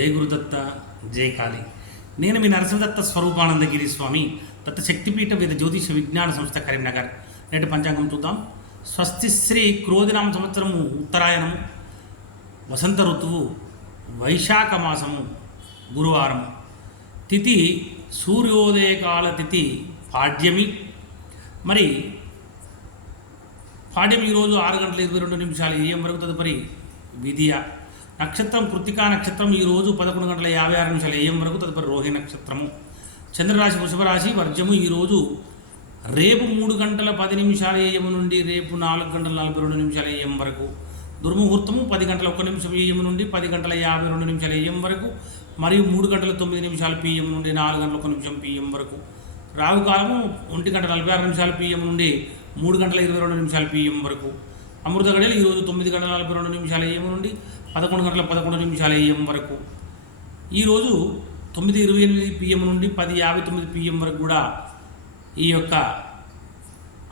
జై గురుదత్త జై కాళి. నేను మీ నరసింహదత్త స్వరూపానందగిరి స్వామి దత్త శక్తిపీఠ వేద జ్యోతిష విజ్ఞాన సంస్థ కరీంనగర్. నేటి పంచాంగం చూద్దాం. స్వస్తి శ్రీ క్రోధినామ సంవత్సరము ఉత్తరాయణము వసంత ఋతువు వైశాఖ మాసము గురువారం తిథి సూర్యోదయకాల తిథి పాడ్యమి. మరి పాడ్యం ఈరోజు ఆరు గంటల ఇరవై రెండు నిమిషాలు ఏఎం వరకు తదుపరి విధియ నక్షత్రం కృతికా నక్షత్రం ఈరోజు పదకొండు గంటల యాభై ఆరు నిమిషాలు ఏఎం వరకు తదుపరి రోహి నక్షత్రము. చంద్రరాశి వృషభరాశి వర్జము ఈరోజు రేపు మూడు గంటల పది నిమిషాల ఏఎం నుండి రేపు నాలుగు గంటల నలభై రెండు నిమిషాల ఏఎం వరకు దుర్ముహూర్తము పది గంటల ఒక్క నిమిషం ఏఎం నుండి పది గంటల యాభై రెండు నిమిషాల ఏఎం వరకు మరియు మూడు గంటల తొమ్మిది నిమిషాలు పిఎం నుండి నాలుగు గంటల ఒక నిమిషం పిఎం వరకు. రావు కాలము ఒంటి గంట నలభై ఆరు నిమిషాలు పిఎం నుండి మూడు గంటల ఇరవై రెండు నిమిషాలు పిఎం వరకు. అమృత గడియలు ఈరోజు తొమ్మిది గంటల నలభై రెండు నిమిషాల ఏఎం నుండి పదకొండు గంటల పదకొండు నిమిషాల ఏఎం వరకు. ఈరోజు తొమ్మిది ఇరవై ఎనిమిది పిఎం నుండి పది యాభై తొమ్మిది పిఎం వరకు కూడా ఈ యొక్క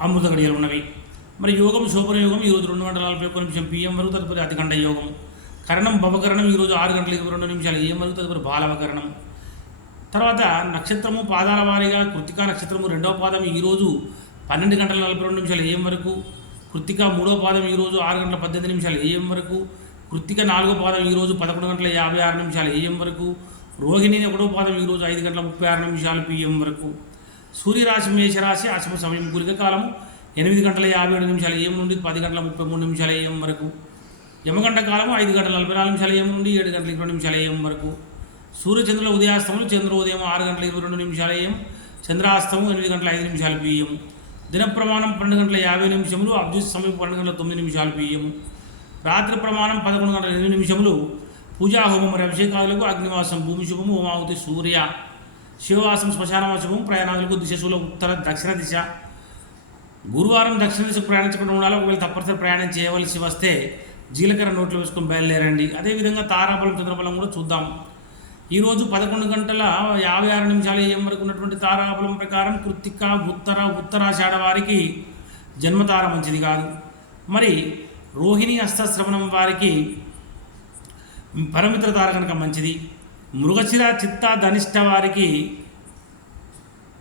అమృత గడియలు ఉన్నవి. మరి యోగం శోభన యోగం ఈరోజు రెండు గంటల నలభై ఒక్క నిమిషం పిఎం వరకు తదుపరి అతిగంట యోగం. కరణం భవకరణం ఈరోజు ఆరు గంటల ఇరవై రెండు నిమిషాలు ఏం వరకు తదుపరి బాలవకరణం. తర్వాత నక్షత్రము పాదాల వారీగా కృతికా నక్షత్రము రెండవ పాదం ఈరోజు పన్నెండు గంటల నలభై రెండు నిమిషాలు ఏం వరకు కృత్తిక మూడో పాదం ఈరోజు ఆరు గంటల పద్దెనిమిది నిమిషాలు ఏఎం వరకు కృత్తిక నాలుగో పాదం ఈరోజు పదకొండు గంటల యాభై ఆరు నిమిషాలు ఏఎం వరకు రోహిణి ఒకటో పాదం ఈరోజు ఐదు గంటల ముప్పై ఆరు నిమిషాలు పిఎం వరకు. సూర్యరాశి మేషరాశి అశుభ సమయం గురిక కాలము ఎనిమిది గంటల యాభై ఏడు నిమిషాలు ఏం నుండి పది గంటల ముప్పై మూడు నిమిషాల ఏం వరకు. యమగంట కాలం ఐదు గంటల నలభై నాలుగు నిమిషాల ఏం నుండి ఏడు గంటల ఇరవై నిమిషాల ఏం వరకు. సూర్యచంద్రుల ఉదయాస్తములు చంద్రోదయం ఆరు గంటల ఇరవై రెండు నిమిషాల ఏం చంద్రాస్తము ఎనిమిది గంటల ఐదు నిమిషాలు పిఎం. దిన ప్రమాణం పన్నెండు గంటల యాభై నిమిషములు అభిజిత్ సమయం పన్నెండు గంటల తొమ్మిది నిమిషాలు పియ్యము రాత్రి ప్రమాణం పదకొండు గంటల ఎనిమిది నిమిషములు పూజా హోమం అభిషేకాదులకు అగ్నివాసం భూమి శుభము హోమావతి సూర్య. శివవాసం శ్మశానవాసము ప్రయాణాలకు దిశశూల ఉత్తర దక్షిణ దిశ. గురువారం దక్షిణ దిశ ప్రయాణించకుండా ఉండాలి. ఒకవేళ తప్పనిసరి ప్రయాణం చేయవలసి వస్తే జీలకర్ర నోట్లో వేసుకొని బయలుదేరండి. అదేవిధంగా తారాబలం చంద్రబలం కూడా చూద్దాం. ఈరోజు పదకొండు గంటల యాభై ఆరు నిమిషాలు ఏం వరకు ఉన్నటువంటి తారాబలం ప్రకారం కృత్తిక ఉత్తర ఉత్తరాషాఢ వారికి జన్మతార మంచిది కాదు. మరి రోహిణి అస్తశ్రవణం వారికి పరమిత్ర తార కనుక మంచిది. మృగశిర చిత్త ధనిష్ట వారికి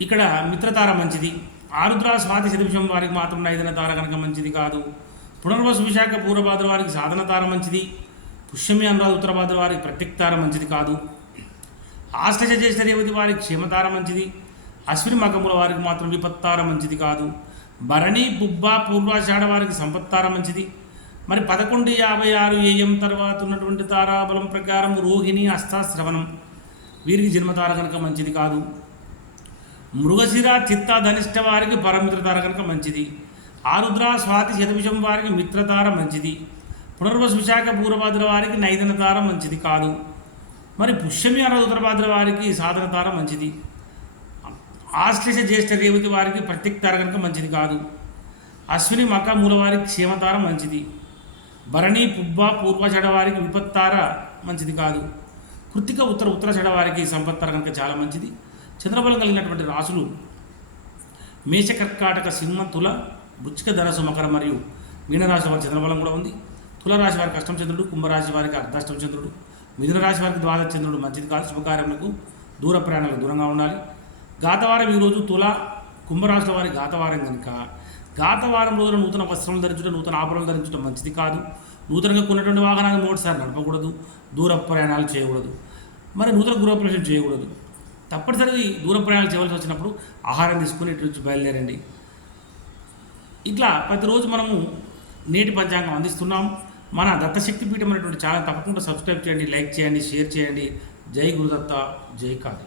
ఇక్కడ మిత్రతార మంచిది. ఆరుద్ర స్వాతి శతభిషం వారికి మాత్రం నైదన తార కనుక మంచిది కాదు. పునర్వసు విశాఖ పూర్వభాద్ర వారికి సాధన తార మంచిది. పుష్యమి అనురాధ ఉత్తరభాద్ర వారికి ప్రత్యక్తార మంచిది కాదు. ఆశ్లేష చేసిన రేవతి వారికి క్షేమతార మంచిది. అశ్విని మగముల వారికి మాత్రం విపత్తార మంచిది కాదు. భరణి బుబ్బ పూర్వాషాఢ వారికి సంపత్తార మంచిది. మరి పదకొండు యాభై ఆరు ఏఎం తర్వాత ఉన్నటువంటి తారాబలం ప్రకారం రోహిణి అస్తశ్రవణం వీరికి జన్మతార కనుక మంచిది కాదు. మృగశిర చిత్త ధనిష్ట వారికి పరమిత్రతార కనుక మంచిది. ఆరుద్ర స్వాతి శతవిషం వారికి మిత్రతార మంచిది. పునర్వసు విశాఖ పూర్వభాద్ర వారికి నైదనతార మంచిది కాదు. మరి పుష్యమి అనరుద్రభాద్ర వారికి సాధన తార మంచిది. ఆశ్లేష జ్యేష్ఠ రేవతి వారికి ప్రత్యక్తార కనుక మంచిది కాదు. అశ్విని మక మూల వారికి క్షేమతార మంచిది. భరణి పుబ్బ పూర్వచడ వారికి విపత్తార మంచిది కాదు. కృతిక ఉత్తర ఉత్తర చెడ వారికి సంపత్తార కనుక చాలా మంచిది. చంద్రబలం కలిగినటువంటి రాసులు మేష కర్కాటక సింహ తుల బుచ్చిక ధనసు మకర మరియు మీనరాశి వారి చంద్రబలం కూడా ఉంది. తులరాశి వారికి అష్టం చంద్రుడు కుంభరాశి వారికి అర్ధాష్టం చంద్రుడు. మిథున రాశి వారికి ద్వాదశ చంద్రుడు మంచిది కాదు. శుభకార్యములకు దూర ప్రయాణాలకు దూరంగా ఉండాలి. గాతవారం ఈరోజు తుల కుంభరాశుల వారి గాతవారం కనుక గాతవారం రోజున నూతన వస్త్రం ధరించడం నూతన ఆభరణలు ధరించడం మంచిది కాదు. నూతనంగా కొన్నటువంటి వాహనాన్ని మూడుసార్లు నడపకూడదు. దూర ప్రయాణాలు చేయకూడదు. మరి నూతన గృహప్రవేశం చేయకూడదు. తప్పనిసరి దూర ప్రయాణాలు చేయవలసి వచ్చినప్పుడు ఆహారం తీసుకుని ఇటు నుంచి బయలుదేరండి. ఇట్లా ప్రతిరోజు మనము నేటి పంచాంగం అందిస్తున్నాం మన దత్తశక్తి పీఠం అనేటువంటి ఛానల్ తప్పకుండా సబ్స్క్రైబ్ చేయండి లైక్ చేయండి షేర్ చేయండి. జై గురుదత్త జై కాళీ.